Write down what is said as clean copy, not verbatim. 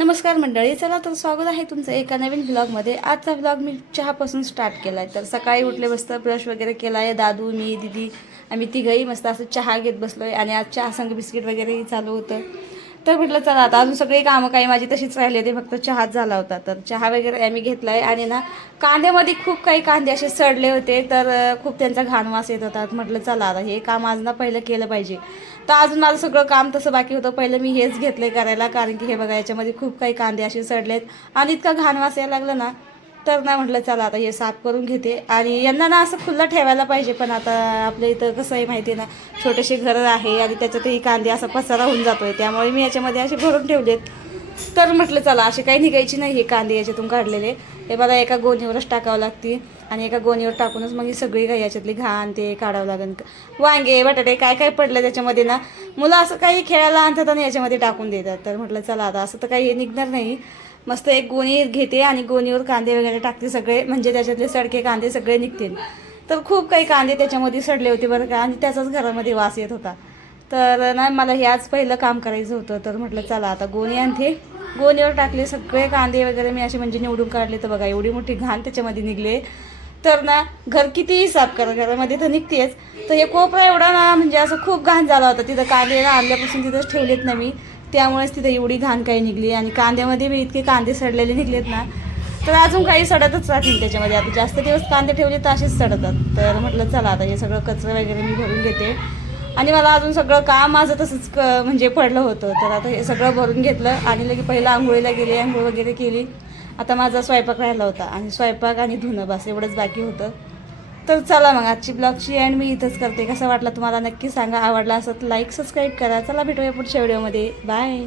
नमस्कार मंडळी, चला तर स्वागत आहे तुमचं एका नवीन ब्लॉगमध्ये। आजचा ब्लॉग मी चहापासून स्टार्ट केला आहे। तर सकाळी उठले, मस्त ब्रश वगैरे केला आहे। दादू, मी, दीदी आम्ही तिघंही मस्त असं चहा घेत बसलो आहे आणि आज चहा संग बिस्किट वगैरेही चालू होतं। तर म्हटलं चला आता अजून सगळे कामं काही माझी तशीच राहिली होती, फक्त चहाच झाला होता। तर चहा वगैरे आम्ही घेतला आहे आणि ना कांद्यामध्ये खूप काही कांदे असे सडले होते, तर खूप त्यांचा घाण वास येत होता। म्हटलं चला आता हे काम आज ना पहिलं केलं पाहिजे। तर अजून माझं सगळं काम तसं बाकी होतं, पहिलं मी हेच घेतलं करायला, कारण की हे बघा याच्यामध्ये खूप काही कांदे असे सडलेत आणि इतका घाण वास यायला लागला ना, तर ना म्हटलं चला आता हे साफ करून घेते। आणि यांना ना असं खुल्लं ठेवायला पाहिजे, पण आता आपल्या इथं कसं आहे माहिती आहे ना, छोटेसे घरं आहे आणि त्याच्यातही कांदे असा पसारा होऊन जातो आहे, त्यामुळे मी याच्यामध्ये असे भरून ठेवलेत। तर म्हटलं चला असे काही निघायची नाही हे कांदे याच्यातून काढलेले, हे मला एका गोणीवरच टाकावं लागते आणि एका गोणीवर टाकूनच मग ही सगळी काही याच्यातली घाण ते काढावं लागेल। वांगे बटाटे काय काय पडलं त्याच्यामध्ये ना, मुलं असं काही खेळायला आणतात आणि याच्यामध्ये टाकून देतात। तर म्हटलं चला आता असं तर काही हे निघणार नाही, मस्त एक गोणी घेते आणि गोणीवर कांदे वगैरे टाकते सगळे, म्हणजे त्याच्यातले सडके कांदे सगळे निघतील। तर खूप काही कांदे त्याच्यामध्ये सडले होते बरं का, आणि त्याचाच घरामध्ये वास येत होता। तर ना मला हे आज पहिलं काम करायचं होतं, तर म्हटलं चला आता गोणी आणते, गोणीवर टाकले सगळे कांदे वगैरे मी असे म्हणजे निवडून काढले। तर बघा एवढी मोठी घाण त्याच्यामध्ये निघले। तर ना घर कितीही साफ करा, घरामध्ये तर निघतेच। तर हे कोपरा एवढा ना म्हणजे असं खूप घाण झाला होता, तिथं कांदे आणल्यापासून तिथंच ठेवलेत ना मी, त्यामुळेच तिथं एवढी घाण काही निघली। आणि कांद्यामध्ये मी इतके कांदे सडलेले निघलेत ना, तर अजून काही सडतच राहतील त्याच्यामध्ये। आता जास्त दिवस कांदे ठेवले तर असेच सडतात। तर म्हटलं चला आता हे सगळं कचरं वगैरे मी भरून घेते आणि मला अजून सगळं काम माझं तसंच म्हणजे पडलं होतं। तर आता हे सगळं भरून घेतलं आणि लगे पहिलं आंघोळीला गेले, आंघोळ वगैरे केली। आता माझा स्वयंपाक राहिला होता आणि स्वयंपाक आणि धुणं बस एवढंच बाकी होतं। तर चला मग आजची ब्लॉगची एंड मी इथंच करते। कसा वाटला तुम्हाला नक्की सांगा, आवडला असं तर लाईक सबस्क्राईब करा। चला भेटूया पुढच्या व्हिडिओमध्ये, बाय।